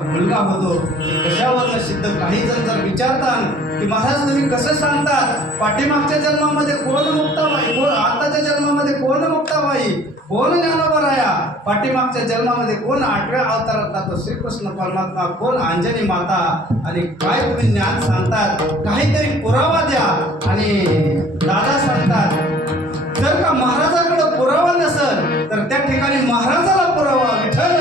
मुलगा होतो कशावर सिद्ध. काही जण जर विचारतात की महाराज तुम्ही कसं सांगतात पाठीमागच्या जन्मामध्ये कोण मुक्ताबाई, कोण आताच्या जन्मामध्ये कोण मुक्ताबाई, कोण ज्ञानोबा राया, पाठीमागच्या जन्मामध्ये कोण 8व्या अवतारात जातो श्रीकृष्ण परमात्मा, कोण अंजनी माता, आणि काय तुम्ही ज्ञान सांगतात, काहीतरी पुरावा द्या. आणि दादा सांगतात जर का महाराजाकडे पुरावा नसेल तर त्या ठिकाणी महाराजाला पुरावा. विठ्ठल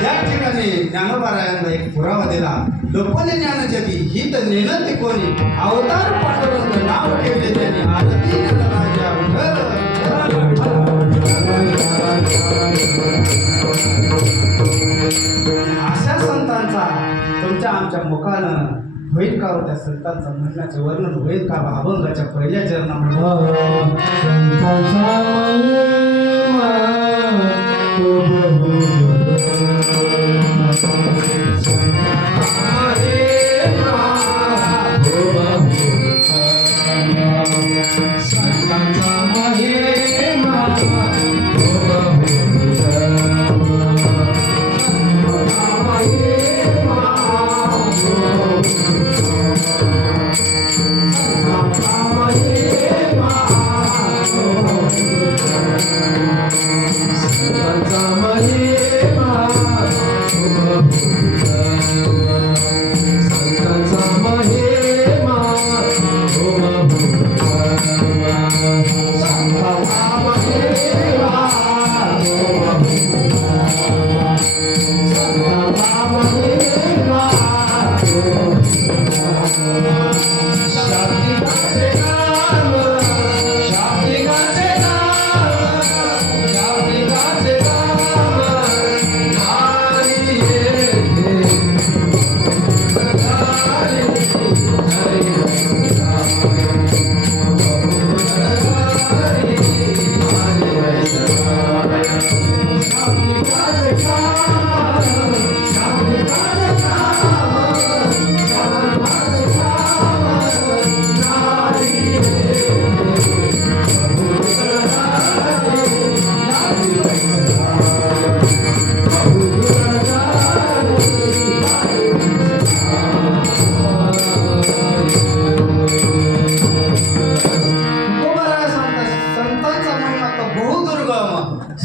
त्या ठिकाणी ज्ञानोबारायांना एक पुरावा दिला. लोकले ज्ञानज्योती ही तर नेणती कोणी, अवतार पांडुरंग नाव ठेवले त्यांनी, आरती ज्ञानराजा अशा संतांचा तुमच्या आमच्या मुखानं होईल का हो? त्या संतांचं म्हणण्याचं वर्णन होईल का अभंगाच्या पहिल्या चरणामध्ये?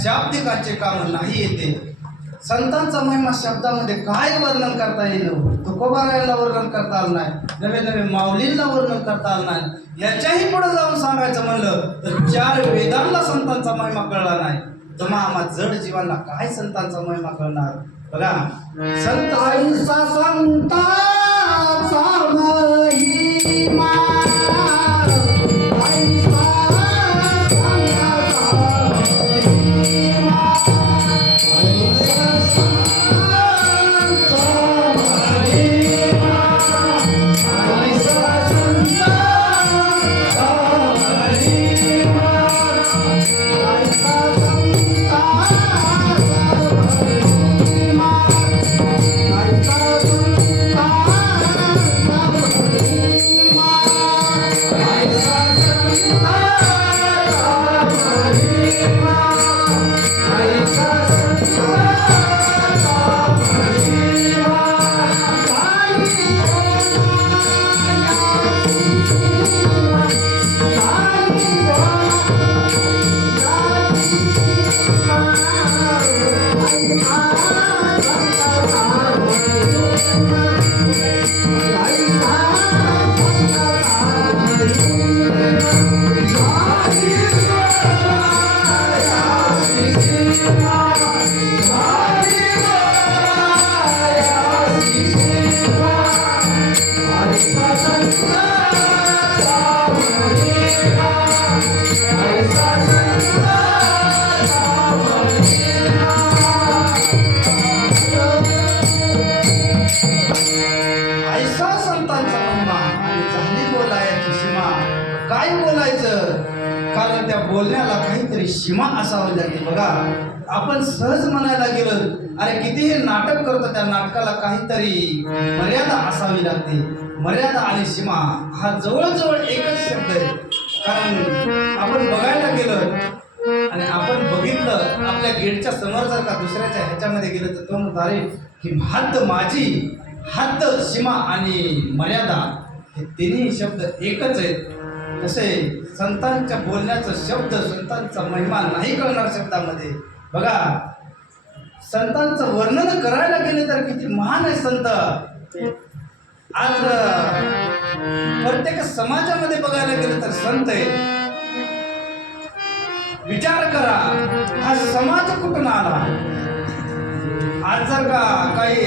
शाब्दिकाचे काम नाही येते. संतांचा महिमा शब्दामध्ये काय वर्णन करता येईल? तुकोबारायांना वर्णन करता आलं नाही, नवे नवे माऊलींना वर्णन करता आलं नाही. याच्याही पुढे जाऊन सांगायचं म्हणलं तर 4 वेदांना संतांचा महिमा कळला नाही. तुम्हा आम्हा जड जीवांना काय संतांचा महिमा कळणार? बघा, संतांचा महिमा कारण त्या बोलण्याला काहीतरी सीमा असावी लागते. बघा, आपण सहज म्हणायला गेलं अरे कितीही नाटक करतो, त्या नाटकाला काहीतरी मर्यादा असावी लागते. मर्यादा आणि सीमा हा जवळजवळ एकच शब्द आहे. कारण आपण बघायला गेलं समोर जर का दुसऱ्याच्या ह्याच्यामध्ये गेलं तर तो म्हणतो अरे ही हद्द माझी, हद्द, सीमा आणि मर्यादा हे तिन्ही शब्द एकच आहेत. तसे संतांच्या बोलण्याचं शब्द, संतांचा महिमा नाही कळणार शब्दामध्ये. बघा, संतांचं वर्णन करायला गेले तर किती महान आहे संत. आज प्रत्येक समाजामध्ये बघायला गेलं तर संत आहे. विचार करा, हा समाज कुठून आला? आज जर का काही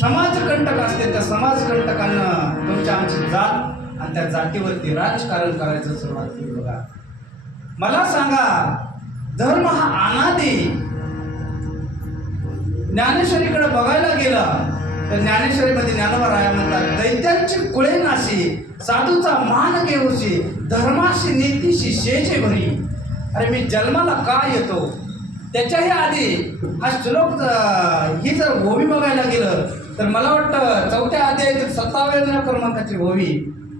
समाजकंटक असते, त्या समाजकंटकांना तुमच्या आमची जात आणि त्या जातीवरती राजकारण करायचं सुरुवात केली. बघा, मला सांगा, धर्म हा अनादी. ज्ञानेश्वरीकडे बघायला गेला तर ज्ञानेश्वरीमध्ये ज्ञानोबा म्हणतात, दैत्यांची कुळे नाशी, साधूचा मान घेऊशी, धर्माशी नीतीशी शेजे भरी. अरे मी जन्माला का येतो त्याच्याही आधी हा श्लोक, ही जर ओवी बघायला गेलं तर मला वाटतं 4थ्या अध्यायातील 27व्या क्रमांकाची ओवी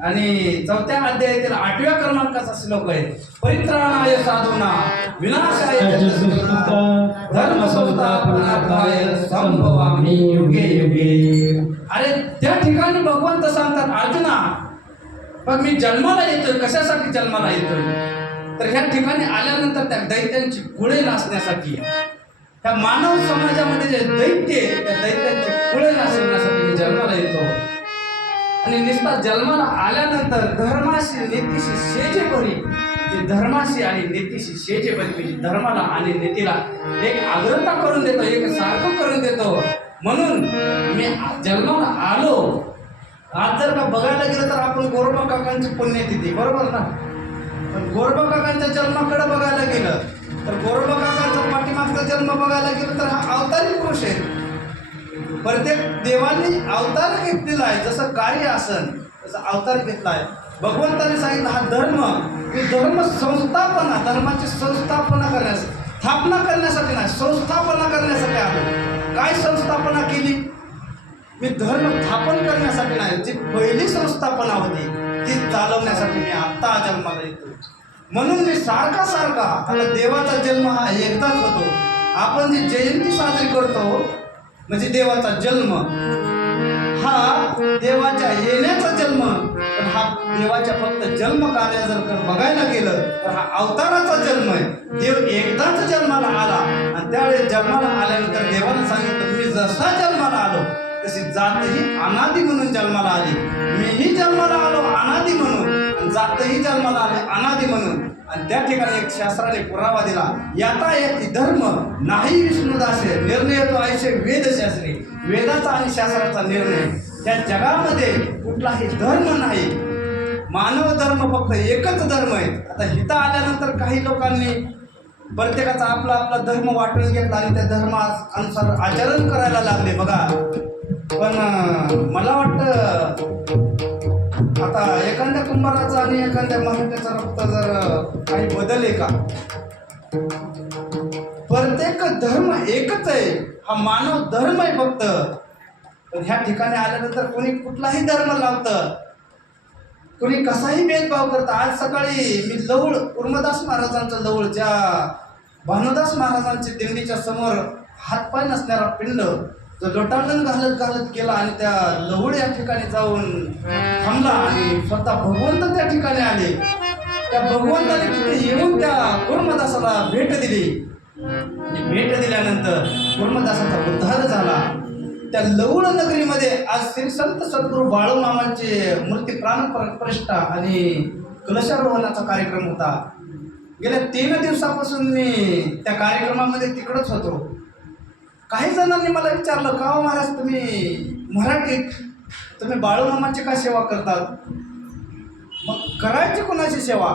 आणि 4थ्या अध्यायातील 8व्या क्रमांकाचा श्लोक आहे. परित्राणाय साधूना विनाशाय धर्म संस्थापनार्थाय संभवामि युगे युगे. अरे त्या ठिकाणी भगवंत सांगतात, अर्जुना पण मी जन्माला येतोय, कशासाठी जन्माला येतोय? तर ह्या ठिकाणी आल्यानंतर त्या दैत्यांची कुळे नाचण्यासाठी, त्या मानव समाजामध्ये जे दैत्य आहे त्या दैत्यांची कुळे नाचण्यासाठी मी जन्माला येतो. आणि निस्ता जन्माला आल्यानंतर धर्माशी नीतीशी शेजे भरी, जे धर्माशी आणि नीतीशी शेजे भरी म्हणजे धर्माला आणि नीतीला एक आग्रता करून देतो, एक सारखं करून देतो. म्हणून मी जन्माला आलो. आज जर का बघायला गेलं तर आपण गोरोबा काकांची पुण्यतिथी, बरोबर ना? पण गोरोबा काकांच्या जन्माकडे बघायला गेलं तर गोरोबा काकांचा पाठीमागचा जन्म बघायला गेलं तर हा अवतारी पुरुष आहे. प्रत्येक देवांनी अवतार घेतलेला आहे. जसं कार्य असन तसं अवतार घेतला आहे. भगवंताने सांगितलं हा धर्म, ही धर्म संस्थापना, धर्माची संस्थापना करण्यास, स्थापना करण्यासाठी नाही, संस्थापना करण्यासाठी आलो. काय संस्थापना केली? मी धर्म स्थापन करण्यासाठी नाही, जी पहिली संस्थापना होती ती चालवण्यासाठी मी आत्ता जन्माला येतो. म्हणून मी सारखा आता देवाचा जन्म हा एकदाच होतो. आपण जी जयंती साजरी करतो म्हणजे देवाचा जन्म, हा देवाच्या येण्याचा जन्म. पण हा देवाच्या फक्त जन्म कार्य जर बघायला गेलं तर हा अवताराचा जन्म आहे. देव एकदाच जन्माला आला आणि त्यावेळेस जन्माला आल्यानंतर देवानं सांगितलं, मी जसा जन्माला आलो तशी जातही अनादी म्हणून जन्माला आली. मीही जन्माला आलो अनादी म्हणून आणि जातही जन्माला आले अनादी म्हणून. आणि त्या ठिकाणी एक शास्त्राने पुरावा दिला, याता येती धर्म नाही विष्णुदासे, निर्णय तो आयशे वेदशास्त्री. वेदाचा आणि शास्त्राचा निर्णय, त्या जगामध्ये कुठलाही धर्म नाही. मानव धर्म फक्त एकच धर्म आहे. आता इथं आल्यानंतर काही लोकांनी प्रत्येकाचा आपला आपला धर्म वाटून घेतला आणि त्या धर्मानुसार आचरण करायला लागले. बघा, पण मला वाटतं आता एखाद्या कुंभाराचा आणि एखाद्या मराठ्याचा रक्त जर काही बदल आहे का? प्रत्येक धर्म एकच आहे, हा मानव धर्म आहे फक्त. पण ह्या ठिकाणी आल्यानंतर कोणी कुठलाही धर्म लावतं, कोणी कसाही भेदभाव करतं. आज सकाळी मी लवळ कुर्मदास महाराजांचं, लवळच्या भानुदास महाराजांच्या दिंडीच्या समोर हातपाय नसणारा पिंड जो लोटांगण घालत गेला आणि त्या लवळ या ठिकाणी जाऊन थांबला आणि स्वतः भगवंत त्या ठिकाणी आले. त्या भगवंताने तिथे येऊन त्या कुर्मदासाला भेट दिली. भेट दिल्यानंतर कुर्मदासाचा उद्धार झाला. त्या लवळ नगरीमध्ये आज श्री संत सद्गुरू बाळूमामांची मूर्ती प्राणप्रतिष्ठा आणि कलशारोहणाचा कार्यक्रम होता. गेल्या 3 दिवसापासून मी त्या कार्यक्रमामध्ये तिकडंच होतो. काही जणांनी मला विचारलं, का हो महाराज तुम्ही मराठीत, तुम्ही बाळूमामाची का सेवा करतात? मग करायची कोणाची सेवा?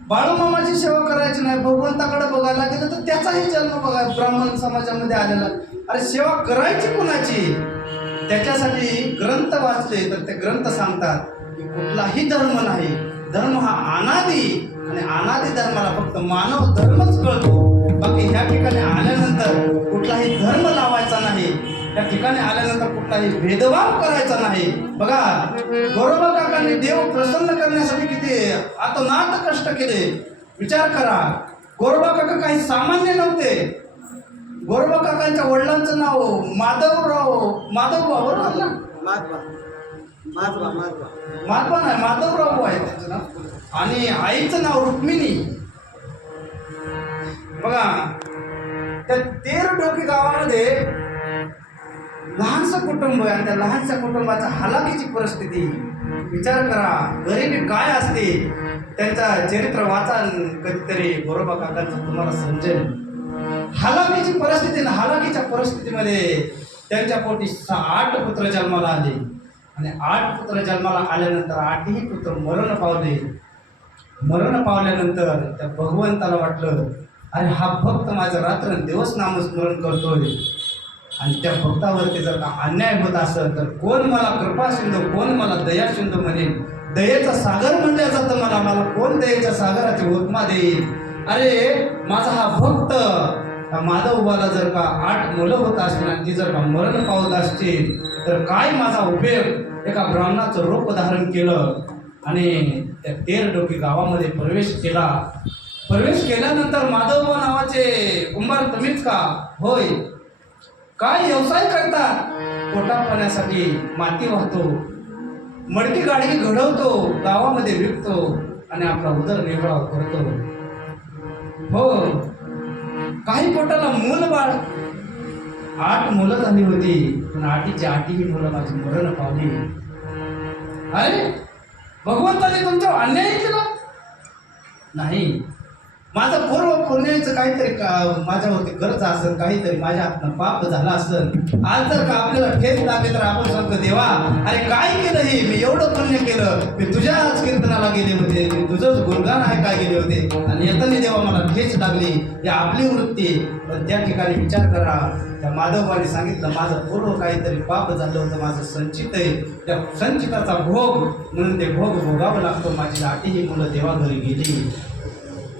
बाळूमामाची सेवा करायची नाही, भगवंताकडे बघायला गेलं तर त्याचाही जन्म बघा ब्राह्मण समाजामध्ये आलेला. अरे सेवा करायची कोणाची? त्याच्यासाठी ग्रंथ वाचले तर ते ग्रंथ सांगतात की कुठलाही धर्म नाही, धर्म हा अनादी आणि अनादी धर्माला फक्त मानव धर्मच कळतो. बाकी ह्या ठिकाणी आल्यानंतर कुठलाही धर्म लावायचा नाही, त्या ठिकाणी आल्यानंतर कुठलाही भेदभाव करायचा नाही. बघा, गोरोबा काकांनी देव प्रसन्न करण्यासाठी किती आतोनात कष्ट केले. विचार करा, गोरोबा काका काही सामान्य नव्हते. गोरोबा काकांच्या वडिलांचं नाव माधवराव बरोबर ना? महात्मा नाही, माधवराव आहे त्यांचं नाव. आणि आईचं नाव रुक्मिणी. बघा त्या तेरडोकी गावामध्ये लहानसं कुटुंब आहे आणि त्या लहानशा कुटुंबाचा हालाकीची परिस्थिती विचार करा. गरिबी काय असते त्यांचं चरित्र वाचा कधीतरी गोरोबा काकांचं तुम्हाला समजेल. हालाकीची परिस्थिती ना, हालाकीच्या परिस्थितीमध्ये त्यांच्या पोटी 8 पुत्र जन्माला आले आणि 8 पुत्र जन्माला आल्यानंतर 8ही पुत्र मरण पावले. मरण पावल्यानंतर त्या भगवंताला वाटलं, अरे हा भक्त माझं रात्रंदिवस नामस्मरण करतोय आणि त्या भक्तावरती जर का अन्याय होत असेल तर कोण मला कृपा सिंधू, कोण मला दया सिंधू म्हणेल. दयेचा सागर म्हणलं जातं मला कोण दयेच्या सागराची उपमा देईल. अरे माझा हा भक्त माधवबाला जर का 8 मुलं होत असतील आणि ती जर का मरण पावत असतील तर काय माझा उपयोग. एका ब्राह्मणाचं रूप धारण केलं आणि त्या तेरडोकी गावामध्ये प्रवेश केला. प्रवेश केल्यानंतर माधवबा नावाचे कुंभार तुम्हीच का? होय. काय व्यवसाय करतात? पोटापाण्यासाठी माती वाहतो, मडकी गाडी घडवतो, गावामध्ये विकतो आणि आपला उदरनिर्वाह करतो. हो. काही पोटाला मूल बाळ. 8 मुलं झाली होती पण 8ची मुलं माझी मरण पावली. अरे भगवंताने तुमच्यावर अन्याय केला नाही. माझं पूर्व पुण्याचं काहीतरी माझ्यावरती गरज असेल, काहीतरी माझ्या हातनं पाप झाला असेल. आज जर का आपल्याला ठेच लागले तर आपण सांगतो, देवा अरे काय केलं हे, मी एवढं पुण्य केलं, मी तुझ्याच कीर्तनाला गेले होते, मी तुझंच गुणगान आहे काय गेले होते आणि येताना देवा मला ठेच लागली. ही आपली वृत्ती. पण त्या ठिकाणी विचार करा, त्या माधवबाने सांगितलं माझं पूर्व काहीतरी पाप झालं होतं, माझं संचित आहे, त्या संचिताचा भोग म्हणून ते भोग भोगावं लागतो. माझी 8ही मुलं देवा घरी गेली.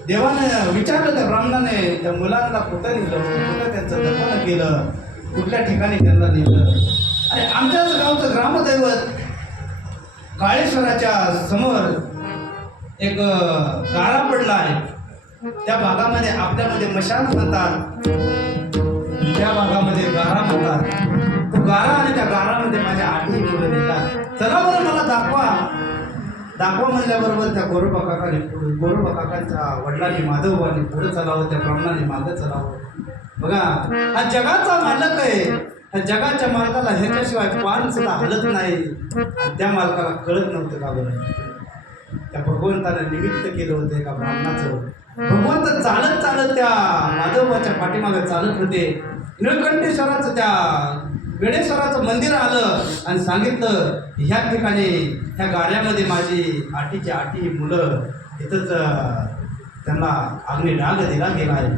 देवानं विचारलं त्या ब्राह्मणाने त्या मुलांना कुठं नेलं, कुठं त्यांचं दफन केलं, कुठल्या ठिकाणी त्यांना नेलं. अरे आमच्याच गावचं ग्रामदैवत काळेश्वराच्या समोर एक गारा पडला आहे. त्या भागामध्ये आपल्यामध्ये मशान म्हणतात, त्या भागामध्ये गारा म्हणतात. तो गारा आणि त्या गारामध्ये माझ्या 8ही मुलं नेतात. चला बरं मला दाखवा म्हणल्याबरोबर त्या गोरोबा काकांच्या वडिलांनी माधवबाने पुढे चालावं, त्या ब्राह्मणाने मागं चालावं. बघा हा जगाचा मालक आहे. ह्या जगाच्या मालकाला ह्याच्याशिवाय पान सुद्धा हलत नाही. त्या मालकाला कळत नव्हतं का बरं. त्या भगवंताने निमित्त केलं होतं एका ब्राह्मणाचं. भगवंत चालत त्या माधवबाच्या पाठीमागे चालत होते. निळकंठेश्वराचं त्या वेडेश्वराचं मंदिर आलं आणि सांगितलं ह्या ठिकाणी ह्या गाड्यामध्ये माझी 8ची मुलं इथंच त्यांना अग्निडाग दिला गेला आहे.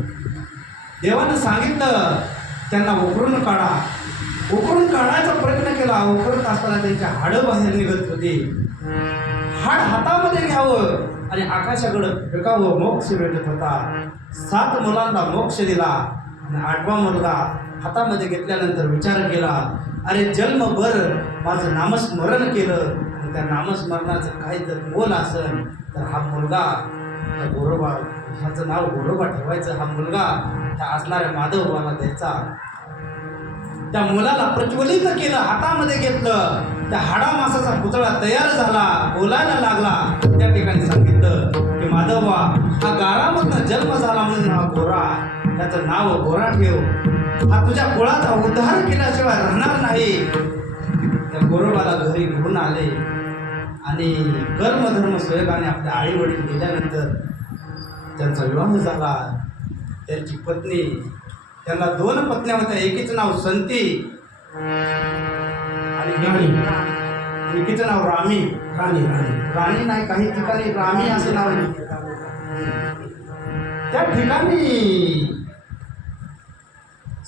देवानं सांगितलं त्यांना उकरून काढा. उकरून काढायचा प्रयत्न केला. उकरत असताना त्यांच्या हाडं बाहेर निघत होती. हाड हातामध्ये घ्यावं आणि आकाशाकडं फेकावं, मोक्ष भेटत होता. 7 मुलांना मोक्ष दिला आणि 8वा मुलगा हातामध्ये घेतल्यानंतर विचार केला, अरे जन्मभर माझं नामस्मरण केलं आणि त्या नामस्मरणाचं काही जर मोल असेल तर हा मुलगा त्या गोरोबा, ह्याचं नाव गोरोबा ठेवायचं, हा मुलगा त्या असणाऱ्या माधवबाला द्यायचा. त्या मुलाला प्रज्वलित केलं, हातामध्ये घेतलं. त्या हाडा मासाचा पुतळा तयार झाला, बोलायला लागला. त्या ठिकाणी सांगितलं की माधवबा हा गारामधनं जन्म झाला म्हणून हा गोरा, त्याचं नाव गोरा ठेव. हा तुझ्या कुळाचा उद्धार केल्याशिवाय राहणार नाही. त्या गोरोबाला घरी घेऊन आले आणि कर्मधर्म सुयोगाने आपल्या आई वडील गेल्यानंतर त्यांचा विवाह झाला. त्यांची पत्नी, त्यांना 2 पत्न्या होत्या. एकीचं नाव संती आणि एकीचं नाव राणी नाही, काही ठिकाणी रामी असं नाव आहे. त्या ठिकाणी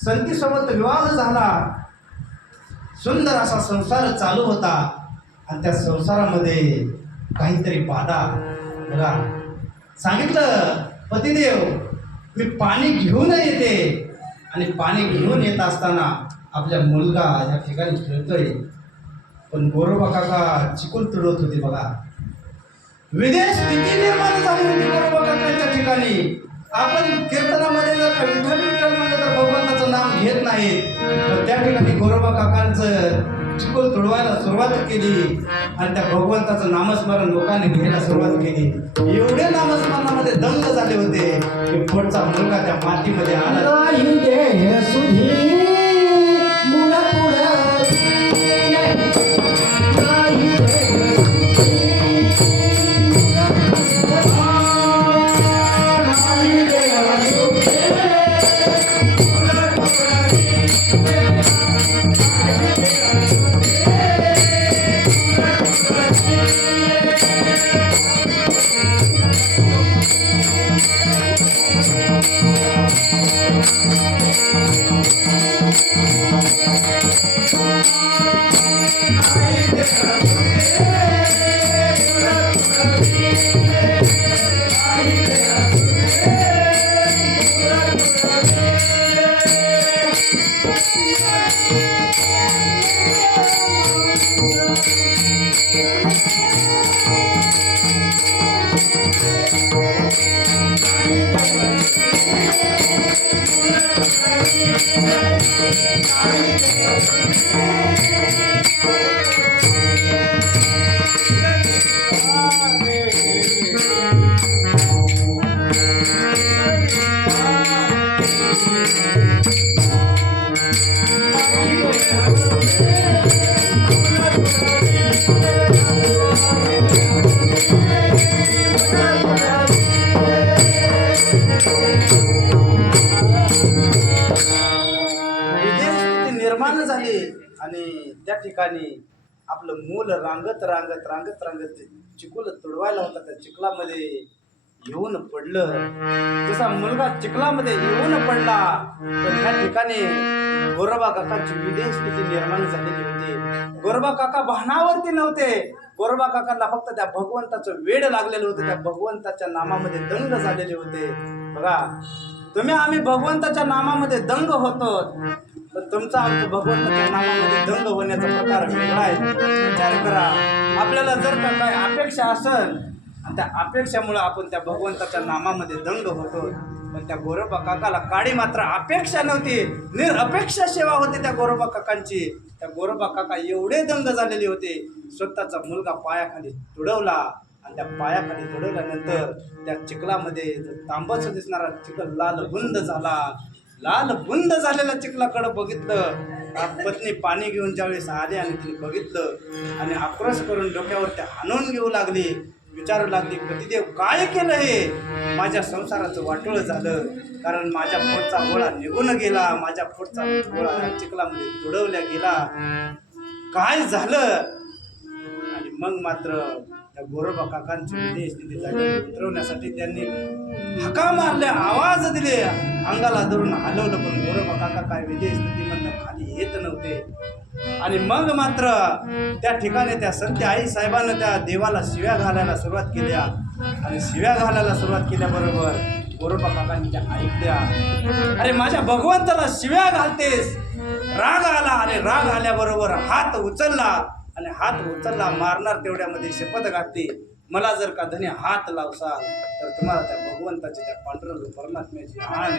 संतीसोबत विवाह झाला. सुंदर असा संसार चालू होता आणि त्या संसारामध्ये काहीतरी बाधा. बघा सांगितलं पतिदेव मी पाणी घेऊन येते आणि पाणी घेऊन येत असताना आपल्या मुलगा या ठिकाणी खेळतोय. पण गोरोबा काका चिकून तुडवत होते. बघा विदेश स्थिती निर्माण झाली होती गोरोबा काकांच्या ठिकाणी. आपण कीर्तनामध्ये जर का विठ्ठल विठ्ठल म्हणलं तर भगवंताचं नाम घेत नाही. तर त्या ठिकाणी गोरोबा काकांचं चिखल तुडवायला सुरुवात केली आणि त्या भगवंताचं नामस्मरण लोकांनी घ्यायला सुरुवात केली. एवढे नामस्मरणामध्ये दंग झाले होते की पोटचा मुलगा त्या मातीमध्ये आला. नाही देह सुधी मुळ पुढं नाही देह निर्माण झाली आणि त्या ठिकाणी आपलं मूल रांगत रांगत रांगत रांगत चिखल तुडवायला होता त्या चिखलामध्ये येऊन पडलं. जसा मुलगा चिखलामध्ये येऊन पडला तर त्या ठिकाणी गोरोबा काकांची विदेश स्थिती निर्माण झालेली होती. गोरोबा काका भानावरती नव्हते. गोरोबा काकांना फक्त त्या भगवंताचं वेड लागलेलं होतं. त्या भगवंताच्या नामामध्ये दंग झालेले होते. बघा, तुम्ही आम्ही भगवंताच्या नामामध्ये दंग होतो, पण तुमचा आमचं भगवंताच्या नामामध्ये दंग होण्याचा प्रकार वेगळा आहे. विचार करा, आपल्याला जर का काय अपेक्षा असेल आणि त्या अपेक्षामुळे आपण त्या भगवंताच्या नामामध्ये दंग होतो. पण त्या गोरोबा काकाला काडी मात्र अपेक्षा नव्हती, निरअपेक्षा सेवा होती त्या गोरोबा काकांची. त्या गोरोबा काका एवढे दंग झालेले होते, स्वतःचा मुलगा पायाखाली तुडवला आणि त्या पायाखाली तुडवल्यानंतर त्या चिखलामध्ये तांबस दिसणारा चिखल लाल बुंद झाला. लाल बुंद झालेल्या चिखलाकडे बघितलं. पत्नी पाणी घेऊन ज्यावेळेस आले आणि तिने बघितलं आणि आक्रोश करून डोक्यावर त्या हाणून घेऊ लागली. विचारू लागली, पतिदेव काय केलं हे? माझ्या संसाराचं वाटोळ झालं, कारण माझ्या पोटचा गोळा निघून गेला, माझ्या पोटचा गोळा चिखलामध्ये तुडवल्या गेला, काय झालं? आणि मग मात्र त्या गोरोबा काकांची हृदय स्थिती झाली उतरवण्यासाठी त्यांनी हाका मारल्या, आवाज दिले, अंगाला धरून हलवलं, पण गोरोबा काका काय विजय स्थितीमधनं खाली येत नव्हते. आणि मग मात्र त्या ठिकाणी त्या संत आई साहेबांना त्या देवाला शिव्या घालायला सुरुवात केल्या. आणि शिव्या घालायला सुरुवात केल्याबरोबर गोरोबा काकांनी त्या ऐकल्या, अरे माझ्या भगवंताला शिव्या घालतेस? राग आला आणि राग आल्याबरोबर हात उचलला आणि हात उचलला, मारणार तेवढ्यामध्ये शपथ घातली, मला जर का धनी हात लावसाल तर तुम्हाला त्या भगवंताची, त्या पांढरं परमात्म्याची आण,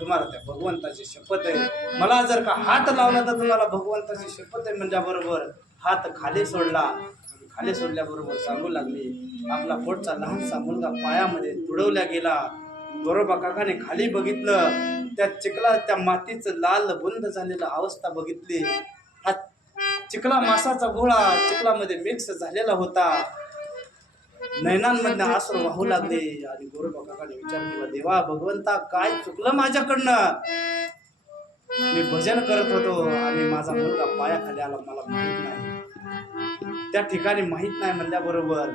तुम्हाला त्या भगवंताची शपथ आहे. मला जर का हात लावला तर तुम्हाला भगवंताची शपथ आहे म्हणल्याबरोबर हात खाली सोडला. खाली सोडल्याबरोबर सांगू लागली, आपला पोटचा लहानसा मुलगा पायामध्ये तुडवल्या गेला. गोरोबा काकाने खाली बघितलं, त्या चिखला, त्या मातीचं लाल बुंद झालेलं अवस्था बघितली. हा चिखला मासाचा गोळा चिखलामध्ये मिक्स झालेला होता. नयनांमधनं आसरू वाहू लागले आणि गोरोबा काकाने विचार केला, देवा भगवंता काय चुकलं माझ्याकडनं? मी भजन करत होतो आणि माझा मुलगा पायाखाली आला, मला माहित नाही. त्या ठिकाणी माहित नाही म्हणल्याबरोबर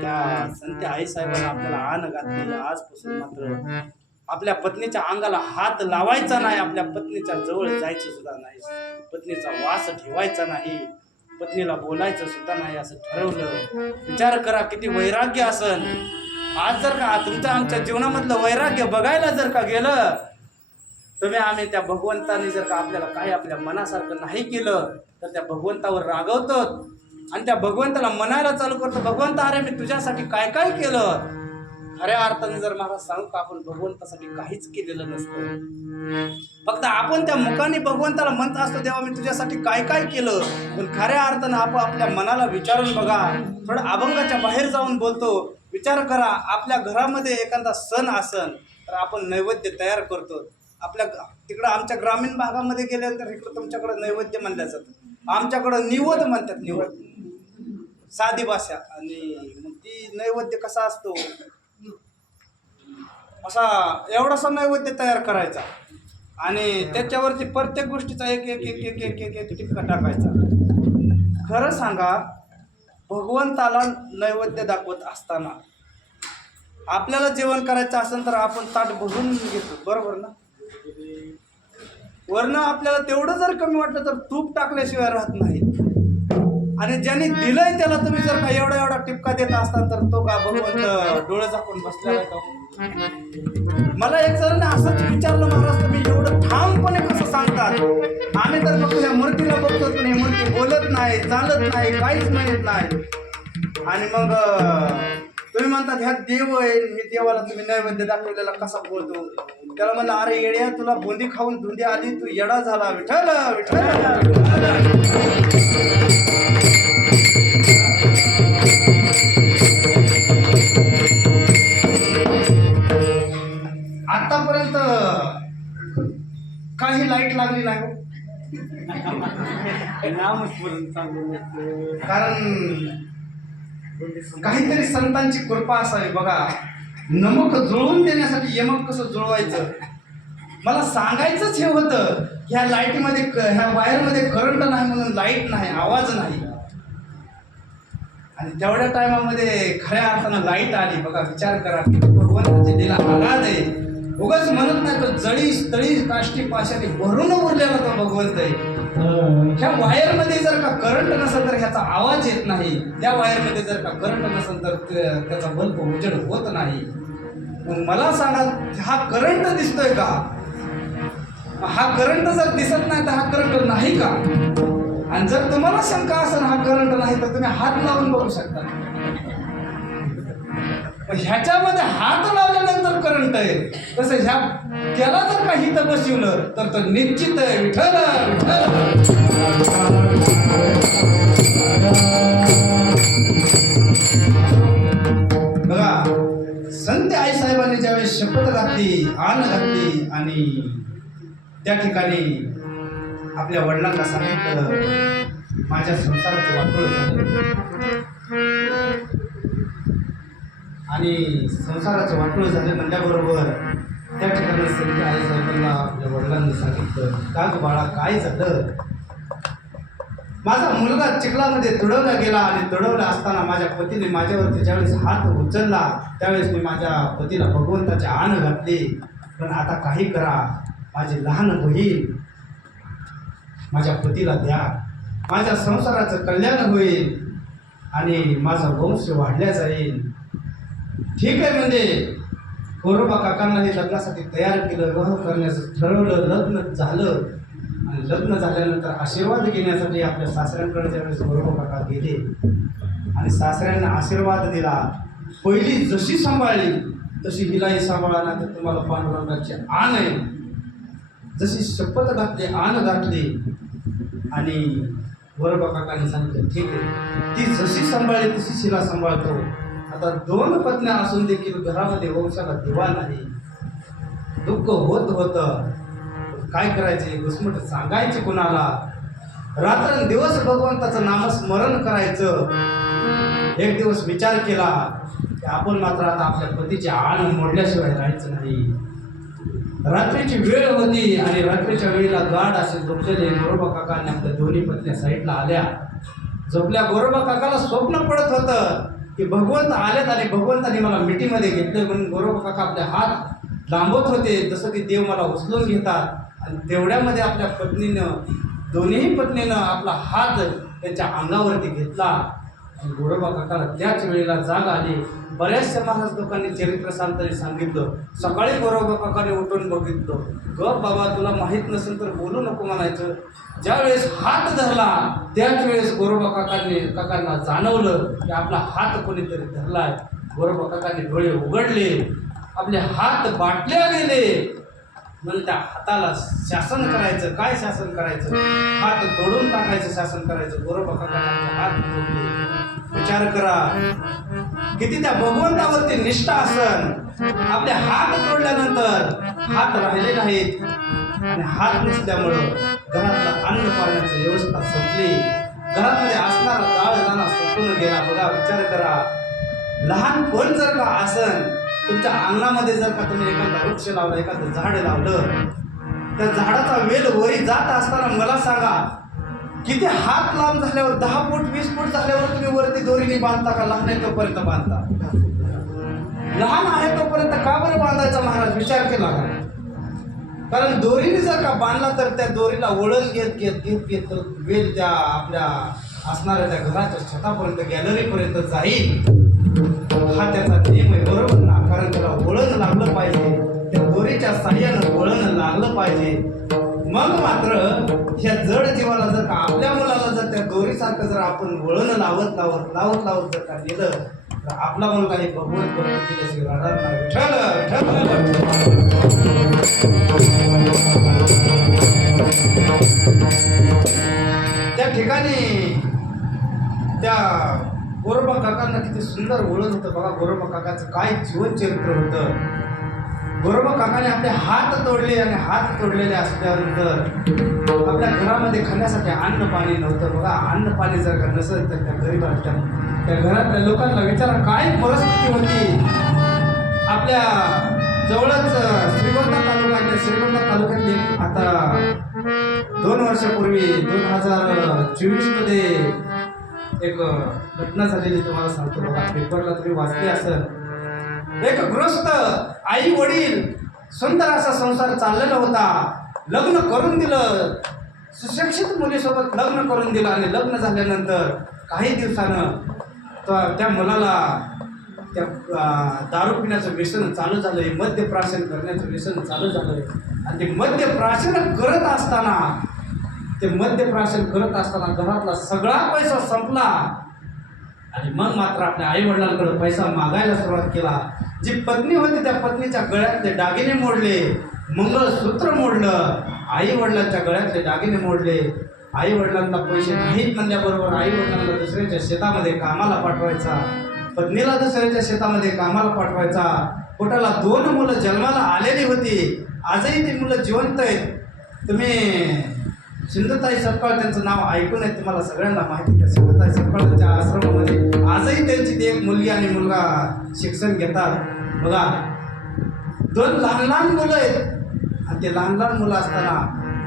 त्या संत आई साहेबांना आपल्याला आण घातली. आजपासून मात्र आपल्या पत्नीच्या अंगाला हात लावायचा नाही, आपल्या पत्नीच्या जवळ जायचं सुद्धा नाही, पत्नीचा वास ठेवायचा नाही, पत्नीला बोलायचं सुद्धा नाही असं ठरवलं. विचार करा किती वैराग्य असन. आज जर का तुमच्या आमच्या जीवनामधलं वैराग्य बघायला जर का गेलं, तुम्ही आम्ही त्या भगवंताने जर का आपल्याला काही आपल्या मनासारखं नाही केलं तर त्या भगवंतावर रागवतो आणि त्या भगवंताला म्हणायला चालू करतो, भगवंता अरे मी तुझ्यासाठी काय काय केलं, खऱ्या अर्थाने जर महाराज सांगू का आपण भगवंतासाठी काहीच केलेलं नसतं. फक्त आपण त्या मुखाने भगवंताला म्हणत असतो देवा मी तुझ्यासाठी काय काय केलं, पण खऱ्या अर्थानं आपण आपल्या मनाला विचारून बघा. थोडं अभंगाच्या बाहेर जाऊन बोलतो. विचार करा, आपल्या घरामध्ये एखादा सण असन तर आपण नैवेद्य तयार करतो. आपल्या तिकडं आमच्या ग्रामीण भागामध्ये गेल्यानंतर इकडं तुमच्याकडं नैवेद्य म्हणल्या जातं, आमच्याकडं निवद म्हणतात. निवद साधी भाषा. आणि मग ती नैवेद्य कसा असतो, असा एवढासा नैवेद्य तयार करायचा आणि त्याच्यावरती प्रत्येक गोष्टीचा एक एक एक एक एक एक एक टिपका टाकायचा. खरं सांगा, भगवंताला नैवेद्य दाखवत असताना आपल्याला जेवण करायचं असेल तर आपण ताट भरून घेतो, बरोबर ना. वरनं आपल्याला तेवढं जर कमी वाटलं तर तूप टाकल्याशिवाय राहत नाही. आणि ज्यांनी दिलंय त्याला तुम्ही जर का एवढा एवढा टिपका देत असताल तर तो का भगवंत डोळे झाकून बसलेला आहे का? मला एक जणांनी असंच विचारलं, महाराज तुम्ही एवढं ठामपणे कसं सांगतात? आम्ही तर फक्त या मूर्तीला बघतो पण ही मूर्ती बोलत नाही, चालत नाही, काहीच म्हणत नाही. आणि मग तुम्ही म्हणतात ह्या देव आहे, हे देवाला तुम्ही नैवेद्य दाखवलेला कसा बोलतो? त्याला म्हणलं अरे येड्या, तुला बुंदी खाऊन धुंदी आली, तू येडा झाला. विठ्ठल विठ्ठल. आतापर्यंत काही लाईट लागली नाही हो. कारण काहीतरी संतांची कृपा असावी. बघा, नमक जुळवून देण्यासाठी यमक कसं जुळवायचं मला सांगायचंच हे होतं. ह्या लाईटमध्ये ह्या वायरमध्ये करंट नाही म्हणून लाईट नाही, आवाज नाही. आणि तेवढ्या टायमामध्ये खऱ्या अर्थानं लाईट आली. बघा, विचार करा की भगवंताचे दिला आघात आहे. उगाच म्हणत नाही तो जळी तळी काष्टी पाशाने भरून उरलेला तो भगवंत आहे. ह्या वायरमध्ये जर का करंट नसेल तर ह्याचा आवाज येत नाही. त्या वायरमध्ये जर का करंट नसेल तर त्याचा बल्ब उजेड होत नाही. मग मला सांगा, हा करंट दिसतोय का? हा करंट जर दिसत नाही तर हा करंट नाही का? आणि जर तुम्हाला शंका असेल हा करंट नाही तर तुम्ही हात लावून बघू शकता. ह्याच्यामध्ये हात लावल्यानंतर करंट आहे, तसं ह्या त्याला जर का हित बसवलं तर तो निश्चित आहे. विठ्ठल विठ्ठल. बघा, संत आईसाहेबांनी ज्यावेळेस शपथ घातली, आण घातली आणि त्या ठिकाणी आपल्या वडिलांना सांगितलं माझ्या संसाराचं वाटोळ झालं. आणि संसाराचं वाटोळ झालं म्हणल्याबरोबर त्या ठिकाणी संत आईसाहेबांना आपल्या वडिलांनी सांगितलं, का ग बाळा काय झालं? माझा मुलगा चिखलामध्ये तुडवला गेला आणि तुडवला असताना माझ्या पतीने माझ्यावरती ज्यावेळेस हात उचलला त्यावेळेस मी माझ्या पतीला भगवंताची आण घातली. पण आता काही करा, माझी लहान बहीण माझ्या पतीला द्या, माझ्या संसाराचं कल्याण होईल आणि माझा वंश वाढल्या जाईल. ठीक आहे म्हणजे गोरोबा काकांनाही लग्नासाठी तयार केलं, विवाह करण्याचं ठरवलं, लग्न झालं. आणि लग्न झाल्यानंतर आशीर्वाद घेण्यासाठी आपल्या सासऱ्यांकडे ज्यावेळेस गोरोबा काका गेले आणि सासऱ्यांना आशीर्वाद दिला, पहिली जशी सांभाळली तशी हिलाही सांभाळा ना तर तुम्हाला पांडुरंगाची आण आहे. जशी शपथ घातली, आण घातली आणि गोरोबा काकांनी सांगितलं ठीक आहे, ती जशी सांभाळली तशी हिला सांभाळतो. आता 2 पत्न्या असून देखील घरामध्ये वंशाला दिवा नाही. दुःख होत होतं, काय करायचे, घुसमट सांगायचे कुणाला? रात्रंदिवस भगवंताचं नामस्मरण करायचं. एक दिवस विचार केला की आपण मात्र आता आपल्या पतीची आण मोडल्याशिवाय राहायचं नाही. रात्रीची वेळ होती आणि रात्रीच्या वेळेला गाढ असे झोपलेले गोरोबा काकांनी आपल्या दोन्ही पत्न्या साईडला आल्या. झोपल्या गोरोबा काकाला स्वप्न पडत होतं की भगवंत आलेत आणि भगवंताने मला मिठीमध्ये घेतलं. म्हणून गोरोबा काका आपले हात लांबत होते जसं की देव मला उचलून घेतात. आणि तेवढ्यामध्ये आपल्या पत्नीनं, दोन्ही पत्नीनं आपला हात त्यांच्या अंगावरती घेतला आणि गोरोबा काकाला त्याच वेळेला जाग आली. बऱ्याचशा महाराज लोकांनी चरित्र सांगितलं. सकाळी गोरोबा काकाने उठून बघितलं, गप बाबा तुला माहीत नसेल तर बोलू नको म्हणायचं. ज्यावेळेस हात धरला त्याच वेळेस गोरोबा काकांना जाणवलं की आपला हात कोणीतरी धरलाय. गोरोबा काकांनी डोळे उघडले, आपले हात बाटल्या गेले. म्हणून त्या हाताला शासन करायचं. काय शासन करायचं? हात तोडून टाकायचं, शासन करायचं. गोरोबा काकांनी हात तोडले. विचार करा किती त्या भगवंतावरती निष्ठा असन. आपले हात तोडल्यानंतर हात राहिले नाहीत आणि हात नसल्यामुळं घरातलं अन्न पाण्याची व्यवस्था संपली. घरामध्ये असणारा डाळ दाणा संपून गेला. बघा, विचार करा. लहानपण जर का असन, तुमच्या अंगणामध्ये जर का तुम्ही एखादा वृक्ष लावला, एखादं झाड लावलं, त्या झाडाचा वेल वरी जात असताना मला सांगा किती हात लांब झाल्यावर 10 फूट 20 फूट झाल्यावर तुम्ही वरती दोरीने बांधता का? लहान आहे तोपर्यंत बांधता. लहान आहे तोपर्यंत का बरं बांधायचा महाराज? विचार केला का? कारण दोरीने जर का बांधला तर त्या दोरीला वळण घेत घेत घेत घेत वेल त्या आपल्या असणाऱ्या त्या घराच्या छतापर्यंत, गॅलरीपर्यंत जाईल. हा त्याचा नियम आहे, बरोबर ना? कारण त्याला वळण लागलं पाहिजे, त्या दोरीच्या साह्यानं वळण लागलं पाहिजे. मग मात्र ह्या जड जीवाला जर का, आपल्या मुलाला जर त्या दोरीसारखं जर आपण वळण लावत लावत लावत लावत जर का दिलं, तर आपला मुलगा हे भगवंत पद्धतीने राहणार नाही. त्या ठिकाणी त्या गोरोबा काकांना किती सुंदर ओळख होतं. बघा, गोरोबा काकाचं काय जीवन चरित्र होतं. गोरोबा काकाने आपले हात तोडले आणि हात तोडलेले असल्यानंतर आपल्या घरामध्ये खाण्यासाठी अन्न पाणी नव्हतं. बघा, अन्न पाणी जर का नसेल तर त्या गरीबाच्या, त्या घरातल्या लोकांना विचारा काय परिस्थिती होती. आपल्या जवळच श्रीगोंदा तालुक्यातली आता 2 वर्षापूर्वी 2024 मध्ये एक घटना झालेली तुम्हाला सांगतो. बघा, पेपरला तुम्ही वाचली असेल. एक गृहस्थ आई वडील सुंदर असा संसार चाललेला होता. लग्न करून दिलं, सुशिक्षित मुलीसोबत लग्न करून दिलं आणि लग्न झाल्यानंतर काही दिवसानं त्या मुलाला त्या दारू पिण्याचं व्यसन चालू झालंय, मद्यप्राशन करण्याचं व्यसन चालू झालंय. आणि ते मद्यप्राशन करत असताना घरातला सगळा पैसा संपला. आणि मग मात्र आपल्या आई वडिलांकडे पैसा मागायला सुरुवात केला. जी पत्नी होती त्या पत्नीच्या गळ्यातले दागिने मोडले, मंगळसूत्र मोडलं, आई वडिलांच्या गळ्यातले दागिने मोडले. आई वडिलांना पैसे नाहीत म्हणल्याबरोबर आई वडिलांना दुसऱ्याच्या शेतामध्ये कामाला पाठवायचा, पत्नीला दुसऱ्याच्या शेतामध्ये कामाला पाठवायचा. पोटाला 2 मुलं जन्माला आलेली होती. आजही ती मुलं जिवंत आहेत. तुम्ही सिंधुताई सपकाळ त्यांचं नाव ऐकून आहे, तुम्हाला सगळ्यांना माहिती आहे. सिंधुताई सपकाळच्या आश्रमामध्ये आजही त्यांची एक मुलगी आणि मुलगा शिक्षण घेतात. बघा, 2 लहान मुलं आहेत आणि ते लहान मुलं असताना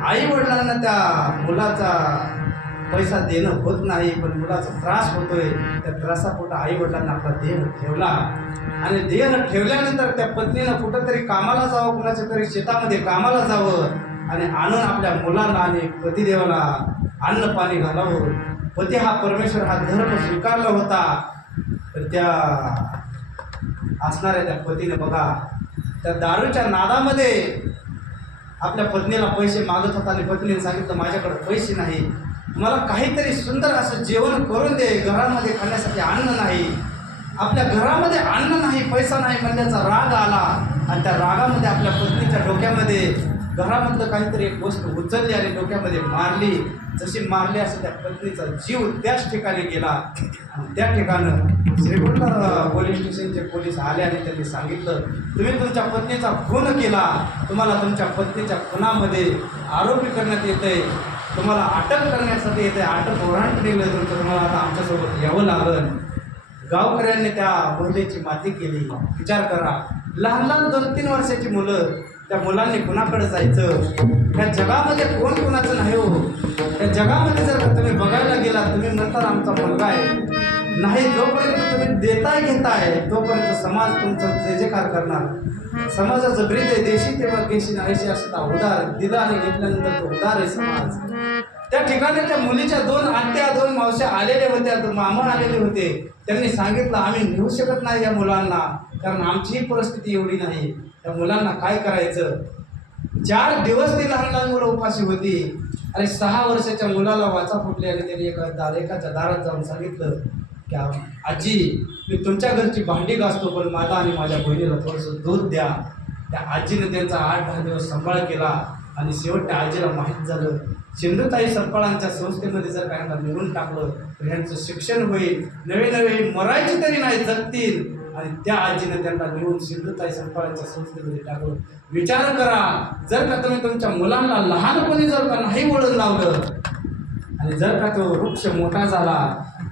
आई वडिलांना त्या मुलाचा पैसा देणं होत नाही, पण मुलाचा त्रास होतोय. त्या त्रासापोटी आई वडिलांना आपला देह ठेवला आणि देह ठेवल्यानंतर त्या पत्नीनं कुठंतरी कामाला जावं, कुणाच्या तरी शेतामध्ये कामाला जावं आणि आणून आपल्या मुलांना आणि पतिदेवाला अन्न पाणी घालावं. पती हा परमेश्वर, हा धर्म स्वीकारला होता. तर त्या असणाऱ्या त्या पतीने बघा, त्या दारूच्या नादामध्ये आपल्या पत्नीला पैसे मागत होता आणि पत्नीने सांगितलं माझ्याकडे पैसे नाही, मला काहीतरी सुंदर असं जेवण करून दे, घरामध्ये खाण्यासाठी अन्न नाही. आपल्या घरामध्ये अन्न नाही, पैसा नाही म्हणण्याचा राग आला आणि त्या रागामध्ये आपल्या पत्नीच्या डोक्यामध्ये घरामधलं काहीतरी एक वस्तू उचलली आणि डोक्यामध्ये मारली. जशी मारली असं त्या पत्नीचा जीव त्याच ठिकाणी गेला. आणि त्या ठिकाणं श्रीगोंदा पोलीस स्टेशनचे पोलीस आले आणि त्यांनी सांगितलं तुम्ही तुमच्या पत्नीचा खून केला, तुम्हाला तुमच्या पत्नीच्या खुनामध्ये आरोपी करण्यात येते, तुम्हाला अटक करण्यासाठी येते, अटक वॉरंट दिलं तुमचं, तुम्हाला आता आमच्यासोबत यावं लागेल. गावकऱ्यांनी त्या महिलेची माती केली. विचार करा, लहान 2-3 वर्षाची मुलं, त्या मुलांनी कुणाकडे जायचं? त्या जगामध्ये कोण कुणाचं नाही हो. त्या जगामध्ये जर का तुम्ही बघायला गेला, तुम्ही म्हणता आमचा मुलगा आहे नाही, जोपर्यंत तुम्ही देताय घेताय तोपर्यंत समाज तुमचं जे जे कार करणार. समाजाचं ब्रीद आहे, देशी तेव्हा देशी नाहीशी असता उदार दिलं आणि घेतल्यानंतर तो उदार आहे समाज. त्या ठिकाणी त्या मुलीच्या 2 आत्या 2 मावश्या आलेल्या होत्या, 2 मामा आलेले होते. त्यांनी सांगितलं आम्ही नेऊ शकत नाही या मुलांना, कारण आमचीही परिस्थिती एवढी नाही. त्या मुलांना काय करायचं? 4 दिवस ती लहान मुलं उपाशी होती आणि 6 वर्षाच्या मुलाला वाचा फुटली आणि त्यांनी एकाच्या दारात जाऊन सांगितलं की आजी मी तुमच्या घरची भांडी घासतो, पण मला आणि माझ्या बहिणीला थोडंसं दूध द्या. त्या आजीनं त्यांचा 8-10 दिवस सांभाळ केला आणि शेवटच्या आजीला माहीत झालं सिंधुताई सरपळांच्या संस्थेमध्ये जर काय निवडून टाकलं तर ह्यांचं शिक्षण होईल, नवे नवे मरायचे तरी नाही जगतील. आणि त्या आजीनं त्यांना निवडून सिंधुताई सरपळांच्या संस्थेमध्ये टाकलं. विचार करा, जर का तुम्ही तुमच्या मुलांना लहानपणी जर का नाही वळण लावलं आणि जर का तो वृक्ष मोठा झाला,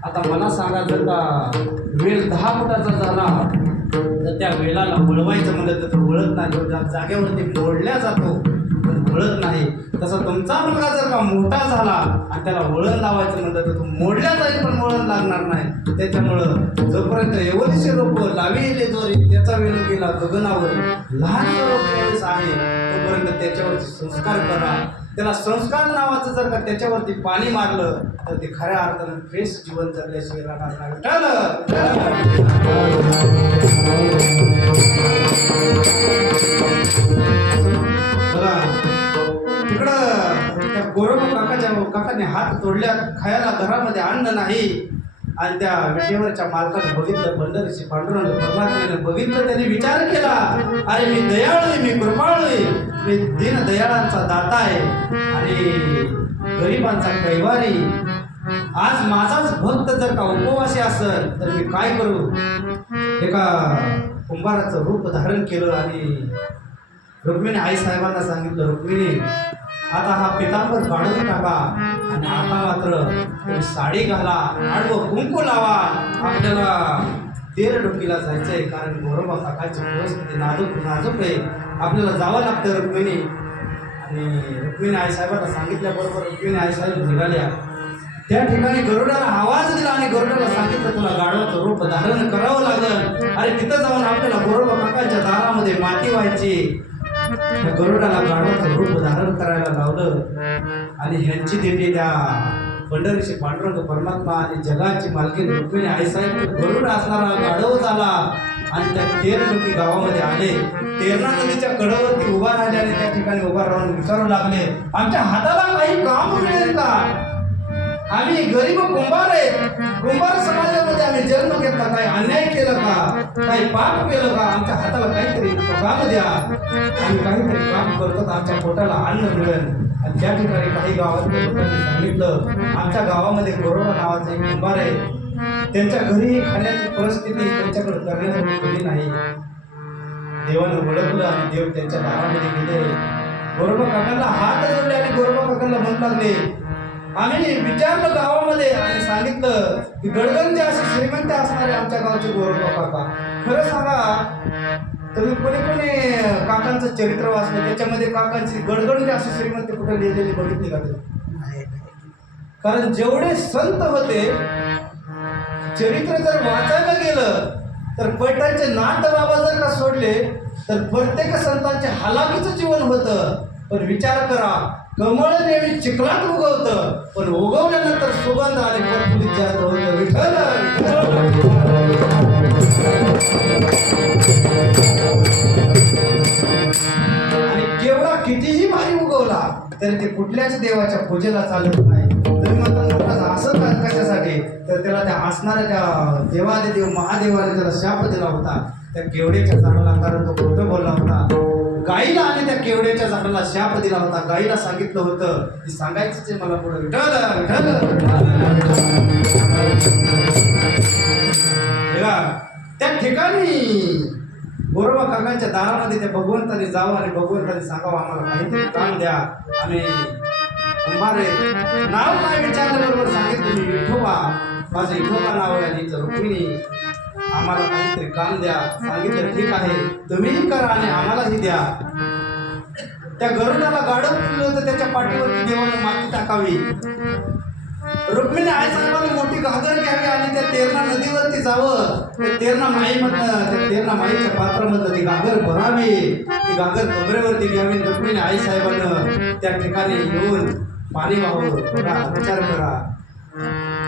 आता मला सांगा, जर का वेल 10 फुटाचा झाला तर त्या वेलाला वळवायचं म्हणलं तर तो वळत नाही, जागेवरती मोडल्या जातो पण वळत नाही. तसा तुमचा मुलगा जर का मोठा झाला आणि त्याला वळण लावायचं म्हणलं तर तो मोडल्या जाईल पण वळण लागणार नाही. त्याच्यामुळं जोपर्यंत एवढीशी रोप लाविले दोरी त्याचा वेळ गेला गगनावर, लहान रोप ज्यावेळेस आहे तोपर्यंत त्याच्यावरती संस्कार करा. त्याला संस्कार नावाचं जर का त्याच्यावरती पाणी मारलं तर ते खऱ्या अर्थानं फ्रेश जीवन जगल्याशिवाय राहणार नाही. बघा तिकडं त्या गोरोबा काकाने हात तोडल्या, खायला घरामध्ये अन्न नाही. आणि त्या विटेवरच्या मालकाने बघितलं, पंढरीची पांडुरंग परमात्म्याने बघितलं, त्यांनी विचार केला, अरे मी दयाळू आहे, मी कृपाळू आहे, मी दीन दयाळांचा दाता आहे आणि गरिबांचा कैवारी. आज माझाच भक्त जर का उपवासी असेल तर मी काय करू. एका कुंभाराचं रूप धारण केलं आणि रुक्मिणी आई साहेबांना सांगितलं, रुक्मिणी आता हा पितांबर काढून टाका आणि आता मात्र तुम्ही साडी घाला, आडवं कुंकू लावा, आपल्याला तेर डोकीला जायचं आहे. कारण गोरोबा काकाची परिस्थिती नाजूक आहे, आपल्याला जावं लागतं रुक्मिणी. आणि रुक्मिणी आई साहेबांना सांगितल्याबरोबर रुक्मिणी आई साहेब निघाल्या. त्या ठिकाणी गरुडाला आवाज दिला आणि गरुडाला सांगितलं, तुला गाढवाचं रूप धारण करावं लागेल. अरे तिथं जाऊन आपल्याला गोरोबा काकांच्या दारामध्ये माती व्हायची. गरुडाला गाढवाचं रूप धारण करायला लावलं आणि ह्यांची दिंडी त्या पंढरीचे पांडुरंग परमात्मा आणि जगाची मालकीन रुक्मिणी आईसाहेब गरुड असणारा गाढव झाला आणि त्या तेरडोकी गावामध्ये आले. तेरणा नदीच्या कडेवरती उभा राहिले आणि त्या ठिकाणी उभा राहून विचारू लागले, आमच्या हाताला काही काम मिळेल का. आम्ही गरीब कुंभार आहे, कुंभार समाजामध्ये आम्ही जन्म घेतला, काही अन्याय केलं का, काही पाप केलं का, आमच्या हाताला काहीतरी काम द्या, आम्ही काहीतरी काम करतो तर आमच्या पोटाला अन्न मिळेल. आणि त्या ठिकाणी काही गावातल्या लोकांनी सांगितलं, आमच्या गावामध्ये गोरोबा नावाचा एक कुंभार आहे, त्यांच्या घरी खाण्याची परिस्थिती त्यांच्याकडे करण्यासाठी कोणी नाही. देवानं ओळखलं आणि देव त्यांच्या दारामध्ये गेले. गोरोबा काकांना हात जोडले आणि गोरोबा काकांना म्हणू लागले, आम्ही विचारलं गावामध्ये आणि सांगितलं की गडगंज असे श्रीमंत असणारे आमच्या गावचे गोरोबा काका. खरं सांगा, तुम्ही कोणी काकांचं चरित्र वाचलं, त्याच्यामध्ये काकांची गडगंज अशी श्रीमंत कुठे लिहिलेली बघितली का तुम्ही. कारण जेवढे संत होते, चरित्र जर वाचायला गेलं तर पैठणचे नाथ बाबा जर का सोडले तर प्रत्येक संतांचे हालाकीचं जीवन होतं. पण विचार करा, कमळ नेहमी चिखलात उगवतं पण उगवल्यानंतर सुगंध आणि प्रफुल्लित जास्त होतं. विठ्ठल आणि केवढा कितीही भारी उगवला तरी ते कुठल्याच देवाच्या पूजेला चालत नाही. तुम्ही म्हणता असं कशासाठी, तर त्याला त्या असणाऱ्या त्या देवादेव महादेवाने त्याला शाप दिला होता त्या केवड्याच्या झाडाला. कारण तो खोटं बोलला होता. गाईला आणि त्या केवड्याच्या झाडाला शाप दिला होता. गाईला सांगितलं होतं की सांगायचंच आहे मला पुढे, विठ्ठल त्या ठिकाणी गोरोबा काकांच्या दारामध्ये त्या भगवंताने जावं आणि भगवंताने सांगावं, आम्हाला काहीतरी काम द्या. आम्ही कुंभार नाव काय विचारल्याबरोबर सांगितलं, मी विठोबा, माझं विठोबा नाव आहे आणि रुक्मिणी, आम्हाला काहीतरी काम द्या. सांगितलं ठीक आहे, तुम्हीही करा आणि आम्हालाही द्या. त्या गरुडाला गाढव केलं होतं, त्याच्या पाठीवरती देवानं माती टाकावी. रुक्मिणी आईसाहेबांनी मोठी घागर घ्यावी आणि त्या तेरणा नदीवरती जावं. त्या तेरणा माईमधनं, त्या तेरणा माईच्या पात्रामधनं ती घागर भरावी, ती घागर कमरेवरती घ्यावी. रुक्मिणी आईसाहेबांनं त्या ठिकाणी येऊन पाणी वाहावं. विचार करा,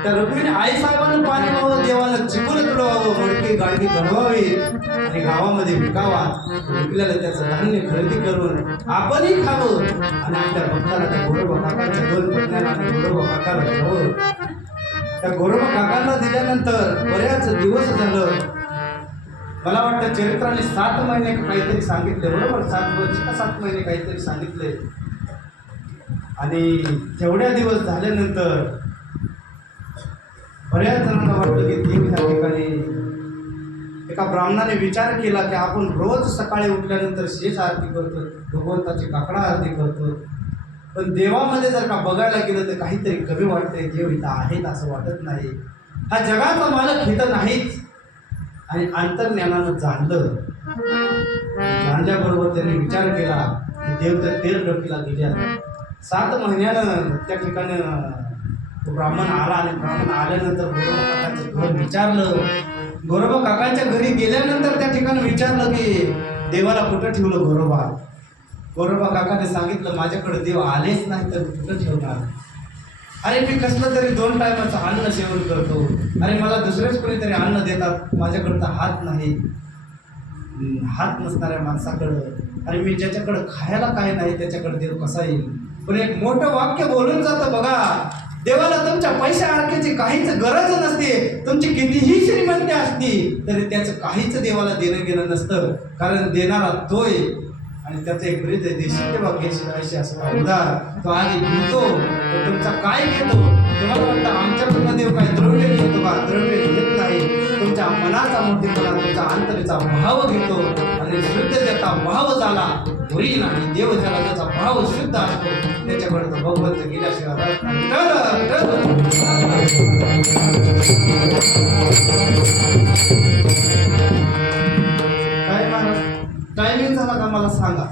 त्या रुक्मिणी आईसाहेबांना पाणी व्हावं, देवाला चिकून तुडवावं, मडकी गाडगी घडवावी आणि गावामध्ये विकावा. विकलेलं त्याचं धान्य खरेदी करून आपणही खावं आणि आपल्या भक्ताला त्या गोरोबा काकाच्या दोन पत्न्याला आणि गोरोबा काकाला घ्यावं. त्या गोरोबा काकांना दिल्यानंतर बऱ्याच दिवस झालं, मला वाटतं चरित्राने 7 महिने काहीतरी सांगितले, बरोबर 7 वर्ष का 7 महिने काहीतरी सांगितले. आणि तेवढ्या दिवस झाल्यानंतर बऱ्याच जणांना वाटलं की देव ह्या ठिकाणी, एका ब्राह्मणाने विचार केला की आपण रोज सकाळी उठल्यानंतर शेष आरती करतो, भगवंताची काकडा आरती करतो, पण देवामध्ये जर का बघायला गेलं तर काहीतरी कमी वाटतंय, देव इथं आहेत असं वाटत नाही, हा जगाचा मालक इथं नाहीच. आणि अंतर्ज्ञानानं जाणल्याबरोबर त्यांनी विचार केला की देव तर तेर डोकीला गेल्या. 7 महिन्यानं त्या ठिकाणी तो ब्राह्मण आला आणि ब्राह्मण आल्यानंतर गोरोबा काकांचं घर विचारलं. गोरोबा काकांच्या घरी गेल्यानंतर त्या ठिकाणी विचारलं की देवाला कुठं ठेवलं गोरोबा. गोरोबा काकाने सांगितलं माझ्याकडे देव आलेच नाही तर कुठं ठेवणार. अरे मी कसलं तरी 2 टायमाचं अन्न सेवन करतो, अरे मला दुसरेच कोणीतरी अन्न देतात, माझ्याकडं तर हात नाही. हात नसणाऱ्या माणसाकडं, अरे मी ज्याच्याकडं खायला काय नाही त्याच्याकडे देव कसा येईल. पण एक मोठं वाक्य बोलून जातं बघा, देवाला तुमच्या पैशा अडक्याची काहीच गरज नसते, तुमची कितीही श्रीमंती असती तरी त्याचं काहीच देवाला देणं घेणं नसतं, कारण देणारा तोय. आणि त्याचं एक ब्रीद आहे, देशी तेव्हा घेशी असं उदार, तो आधी घेतो तो तुमचा काय घेतो. तुम्हाला वाटतं आमच्याकडनं देव काय द्रव्य घेतो का? द्रव्य घेत नाही, तुमच्या मनाचा मोठेपणा, तुमचा अंतरेचा भाव घेतो. आणि शुद्ध ज्याचा भाव झाला होईल, आणि देव झाला त्याचा भाव शुद्ध असतो, त्याच्याकडे तो भगवंत गेल्याशिवाय काय महाराज टायमिंग झाला का मला सांगा,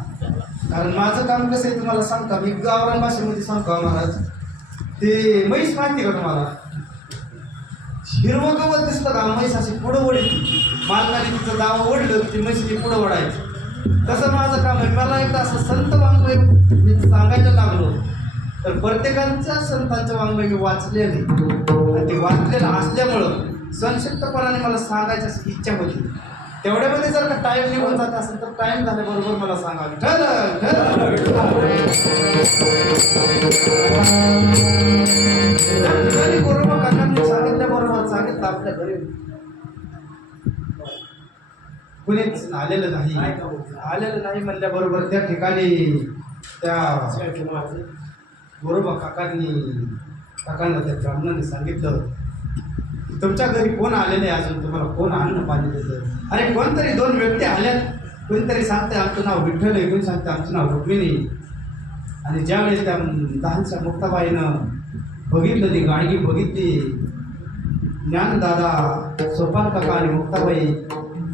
कारण माझं काम कसं आहे तुम्हाला सांगता. मी गावरान भाषेमध्ये सांगतो महाराज. ते म्हैस माहिती का तुम्हाला? हिरवं गवत दिसतं का, म्हैस अशी पुढं ओढली, मालकाने तिचं दावा ओढलं की ती म्हैस पुढं ओढायची. तसं माझं काम आहे. मला एकदा असं संत वाङ्मय मी सांगायला लागलो तर प्रत्येकाच्या संतांचं वाङ्मय मी वाचलेलं आहे, आणि ते वाचलेलं असल्यामुळं संक्षिप्तपणाने मला सांगायची इच्छा होती. तेवढ्यामध्ये जर का टाईम निघून जात असेल तर टाईम झाल्याबरोबर मला सांगावे. गोरोबा काकांनी सांगितल्याबरोबर सांगितलं आपल्या घरी कुणीच आलेलं नाही म्हणल्याबरोबर त्या ठिकाणी त्या गोरोबा काकांना त्या ब्राह्मणाने सांगितलं तुमच्या घरी कोण आलेले अजून, तुम्हाला कोण अन्न पाणी देतं. अरे कोणतरी 2 व्यक्ती आल्यात, कोणतरी सांगते आमचं नाव विठ्ठल आहे, कोणी सांगते आमचं नाव रुक्मिणी. आणि ज्यावेळेस त्या लहानशा मुक्ताबाईनं बघितलं, ती गाडगी बघितली, ज्ञानदादा सोपान काका आणि मुक्ताबाई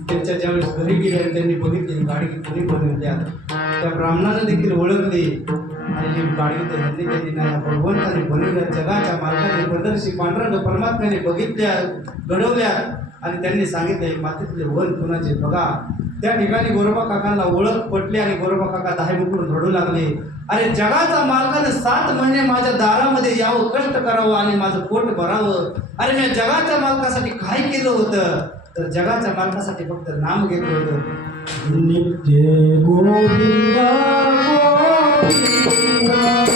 त्यांच्या ज्यावेळेस घरी गेले आणि त्यांनी बघितली गाडगी कोणी बनवल्या, त्या ब्राह्मणानं देखील ओळखली. आणि जी गाडी त्यांनी नाही भगवंताने बनवल्या, जगाच्या मालकाने पंढरशी पांडुरंग परमात्म्याने बघितल्या, घडवल्या, आणि त्यांनी सांगितले मातीतले वन कुणाचे बघा. त्या ठिकाणी गोरोबा काकांना ओळख पटली आणि गोरोबा काका दाहेमुकडून रडू लागले. अरे जगाचा मालकाने 7 महिने माझ्या दारामध्ये यावं, कष्ट करावं आणि माझं पोट भरावं. अरे मी जगाच्या मालकासाठी काय केलं होतं, तर जगाच्या मालकासाठी फक्त नाम घेतलं होतं, नित्य गोविंदा Govinda, Govinda,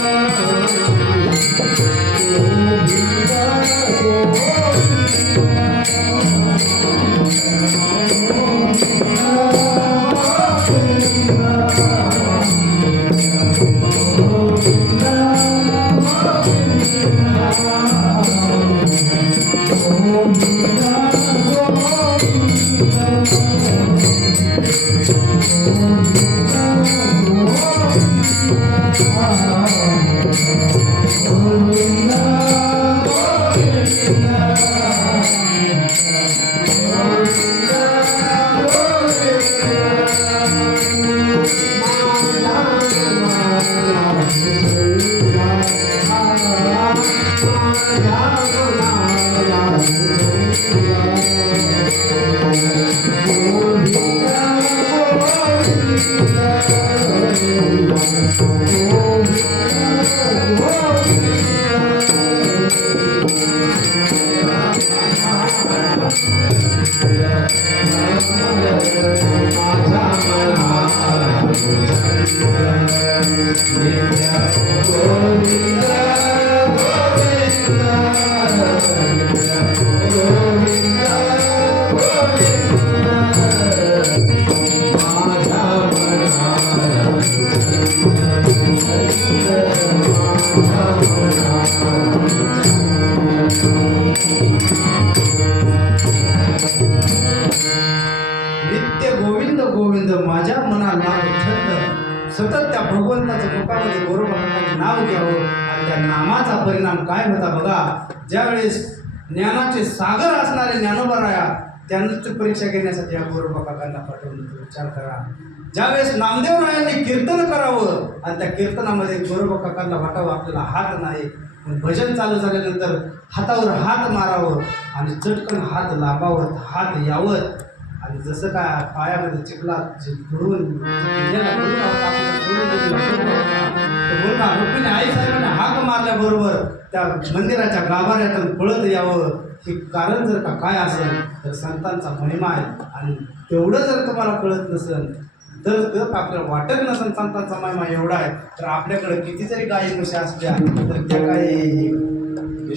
गोविंद माझ्या मनाला छंद सतत त्या भगवंताच्या मुखामध्ये गोरोबाकाकांचे नाव घ्यावं आणि त्या नामाचा परिणाम काय होता बघा. ज्यावेळेस ज्ञानाचे सागर असणारे ज्ञानोबाराया त्यांची परीक्षा घेण्यासाठी या गोरोबाकाकांना पाठवून विचार करा. ज्यावेळेस नामदेवरायांनी कीर्तन करावं आणि त्या कीर्तनामध्ये गोरोबाकाकांना वाटावं आपल्याला हात नाही, पण भजन चालू झाल्यानंतर हातावर हात मारावं आणि चटकन हात लांबावं, हात यावं आणि जसं काय पायामध्ये चिखलात बुडवून रुक्मिणी आईसाहेबांनी हाक मारल्याबरोबर त्या मंदिराच्या गाभाऱ्यातून पळत यावं. हे कारण जर का काय असेल तर संतांचा महिमा आहे. आणि तेवढं जर तुम्हाला कळत नसेल तर आपल्याला वाटत नसेल संतांचा महिमा एवढा आहे, तर आपल्याकडे किती जरी गायी म्हशी असल्या तर त्या काही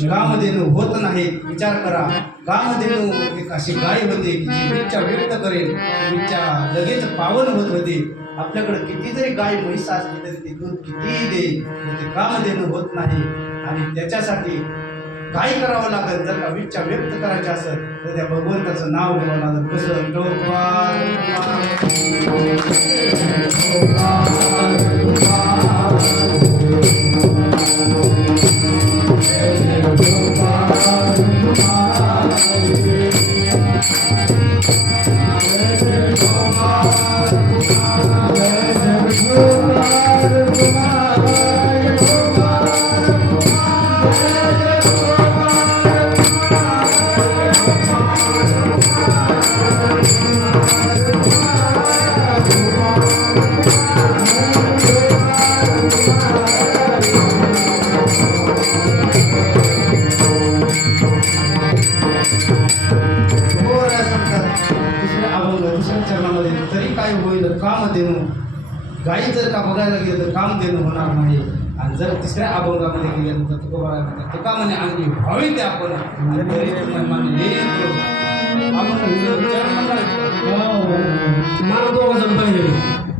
गामधेनू होत नाही. विचार करा, गामधेनू एक अशी गाय होती की जी इच्छा व्यक्त करेल, इच्छा लगेच पावन होत होती. आपल्याकडे किती जरी गाय म्हैस असली तरी ती दूध कितीही देईल, ते कामधेनू होत नाही. आणि त्याच्यासाठी काय करावं लागेल, जर का इच्छा व्यक्त करायची असेल तर त्या भगवंताचं नाव घ्यावं लागेल. कसं तरी काय होईल, कामधेनू गायी जर का बघायला गेलं तर कामधेनू होणार नाही. आणि जर तिसऱ्या अभंगामध्ये गेलं तर तुका म्हणे अंगी व्हावी ते आपण आणि तरी तुम्ही मानले मला दोघं जण पाहिजे.